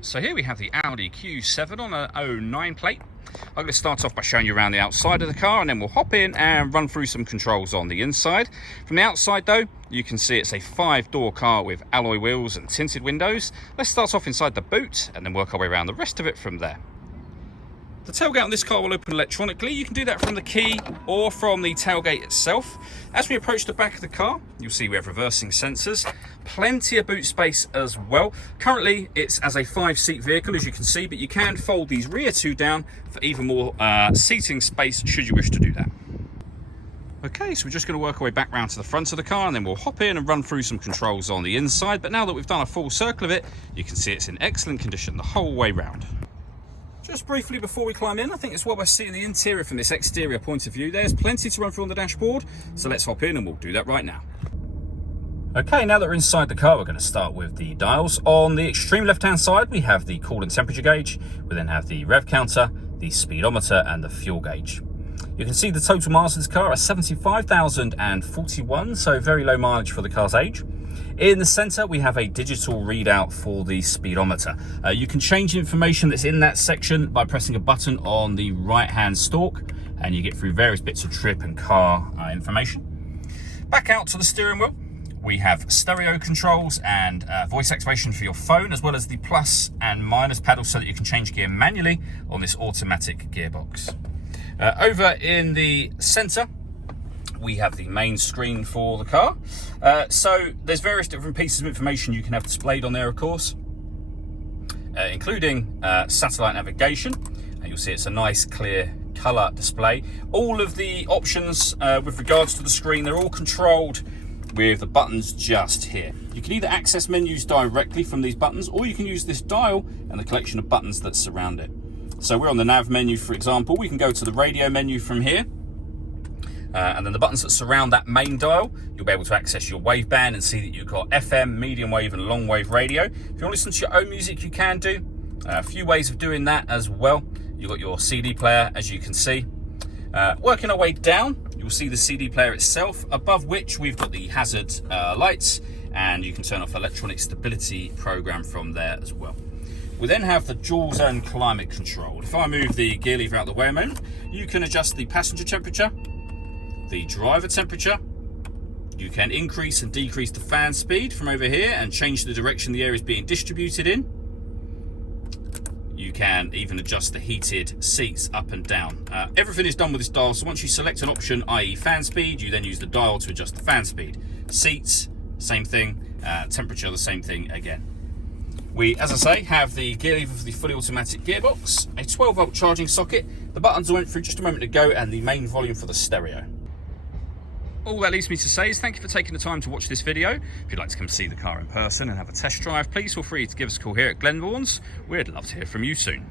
So here we have the Audi Q7 on a 09 plate. I'm going to start off by showing you around the outside of the car, and then we'll hop in and run through some controls on the inside. From the outside though, you can see it's a 5-door car with alloy wheels and tinted windows. Let's start off inside the boot and then work our way around the rest of it from there. The tailgate on this car will open electronically. You can do that from the key or from the tailgate itself. As we approach the back of the car, you'll see we have reversing sensors, plenty of boot space as well. Currently, it's as a 5-seat vehicle, as you can see, but you can fold these rear two down for even more seating space should you wish to do that. Okay, so we're just going to work our way back round to the front of the car, and then we'll hop in and run through some controls on the inside. But now that we've done a full circle of it, you can see it's in excellent condition the whole way round. Just briefly before we climb in, I think it's what we're seeing the interior from this exterior point of view. There's plenty to run through on the dashboard, so let's hop in and we'll do that right now. Okay, now that we're inside the car, we're going to start with the dials. On the extreme left-hand side, we have the coolant temperature gauge. We then have the rev counter, the speedometer, and the fuel gauge. You can see the total miles of this car are 75,041, so very low mileage for the car's age. In the center, we have a digital readout for the speedometer. You can change the information that's in that section by pressing a button on the right-hand stalk, and you get through various bits of trip and car information. Back out to the steering wheel, we have stereo controls and voice activation for your phone, as well as the plus and minus paddles so that you can change gear manually on this automatic gearbox. Over in the center, we have the main screen for the car. So there's various different pieces of information you can have displayed on there, of course, including satellite navigation. And you'll see it's a nice clear color display. All of the options with regards to the screen, they're all controlled with the buttons just here. You can either access menus directly from these buttons, or you can use this dial and the collection of buttons that surround it. So we're on the nav menu, for example. We can go to the radio menu from here. And then the buttons that surround that main dial, you'll be able to access your wave band and see that you've got FM, medium wave and long wave radio. If you want to listen to your own music, you can do. A few ways of doing that as well. You've got your CD player, as you can see. Working our way down, you'll see the CD player itself, above which we've got the hazard lights, and you can turn off electronic stability program from there as well. We then have the dual zone climate control. If I move the gear lever out the way a moment, you can adjust the passenger temperature, the driver temperature. You can increase and decrease the fan speed from over here and change the direction the air is being distributed in. You can even adjust the heated seats up and down. Everything is done with this dial, so once you select an option, i.e. fan speed, you then use the dial to adjust the fan speed. Seats, same thing. Temperature, the same thing again. We, as I say, have the gear lever for the fully automatic gearbox, a 12-volt charging socket, the buttons I went through just a moment ago, and the main volume for the stereo. All that leaves me to say is thank you for taking the time to watch this video. If you'd like to come see the car in person and have a test drive, please feel free to give us a call here at Glenbourne's. We'd love to hear from you soon.